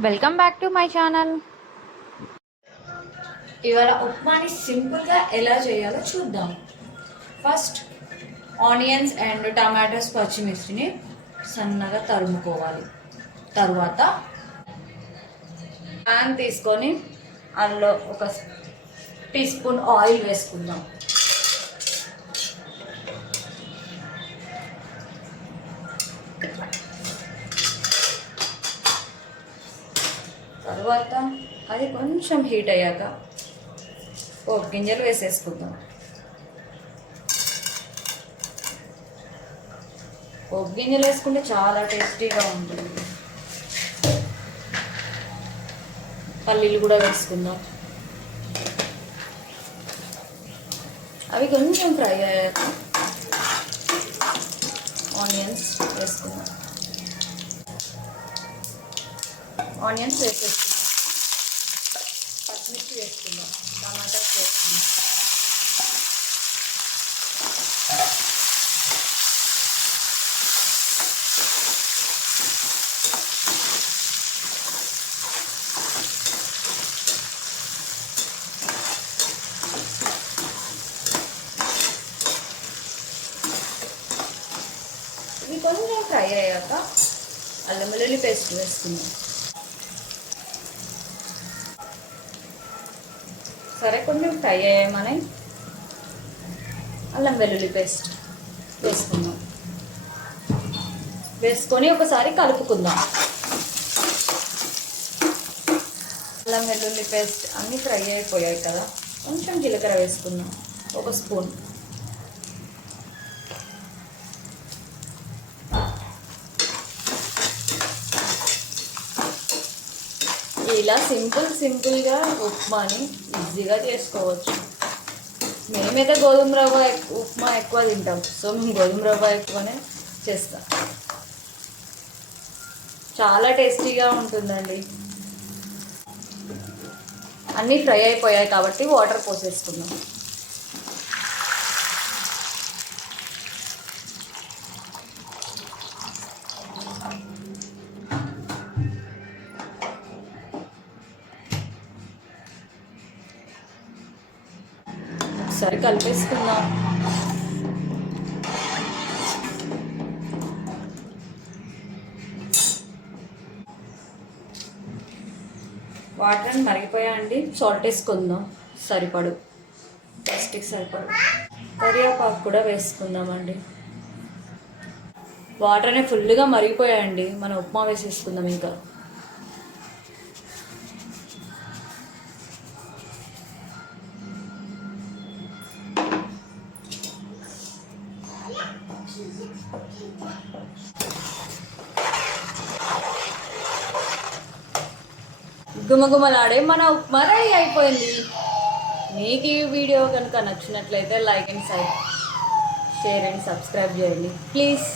Welcome back to my channel. ఇవాళ ఉప్మాని సింపుల్గా ఎలా చేయాలో చూద్దాం. ఫస్ట్ ఆనియన్స్ అండ్ టమాటోస్ పచ్చిమిర్చిని సన్నగా తరుముకోవాలి. తర్వాత ప్యాన్ తీసుకొని అందులో ఒక టీ స్పూన్ ఆయిల్ వేసుకుందాం. తర్వాత అది కొంచెం హీట్ అయ్యాక పోపు గింజలు వేసేసుకుందాం. పోపు గింజలు వేసుకుంటే చాలా టేస్టీగా ఉంటుంది. పల్లీలు కూడా వేసుకుందాం. అవి కొంచెం ఫ్రై అయ్యాక ఆనియన్స్ వేసుకుందాం. ఆనియన్స్ వేసేసుకుందాం. పచ్చిమిర్చి వేసుకుందాం. టమాటాస్ వేసుకుందాం. ఇవి కొంచెం ఫ్రై అయ్యాక అల్లం వెల్లుల్లి పేస్ట్ వేసుకుందాం. సరే, కొంచెం ఫ్రై అయ్యామని అల్లం వెల్లుల్లి పేస్ట్ వేసుకుందాం. వేసుకొని ఒకసారి కలుపుకుందాం. అల్లం వెల్లుల్లి పేస్ట్ అన్నీ ఫ్రై అయిపోయాయి కదా, కొంచెం జీలకర్ర వేసుకుందాం, ఒక స్పూన్. ఇలా సింపుల్గా ఉప్మాని ఈజీగా చేసుకోవచ్చు. మేమైతే గోధుమ రవ్వ ఉప్మా ఎక్కువ తింటాం, సో మేము గోధుమ రవ్వ ఎక్కువనే చేస్తాం. చాలా టేస్టీగా ఉంటుందండి. అన్నీ ఫ్రై అయిపోయాయి కాబట్టి వాటర్ పోసేసుకుందాం. ఒకసారి కలిపేసుకుందాం. వాటర్ మరిగిపోయాయండి. సాల్ట్ వేసుకుందాం సరిపడు, టేస్ట్కి సరిపడు. కరివేపాకు కూడా వేసుకుందామండి. వాటర్ అనేవి ఫుల్గా మరిగిపోయాయండి. మనం ఉప్మా వేసేసుకుందాం. ఇంకా గుమగుమలాడే మన ఉప్మా రెడీ అయిపోయింది. మీకు ఈ వీడియో కనుక నచ్చినట్లయితే like and share and subscribe చేయండి ప్లీజ్.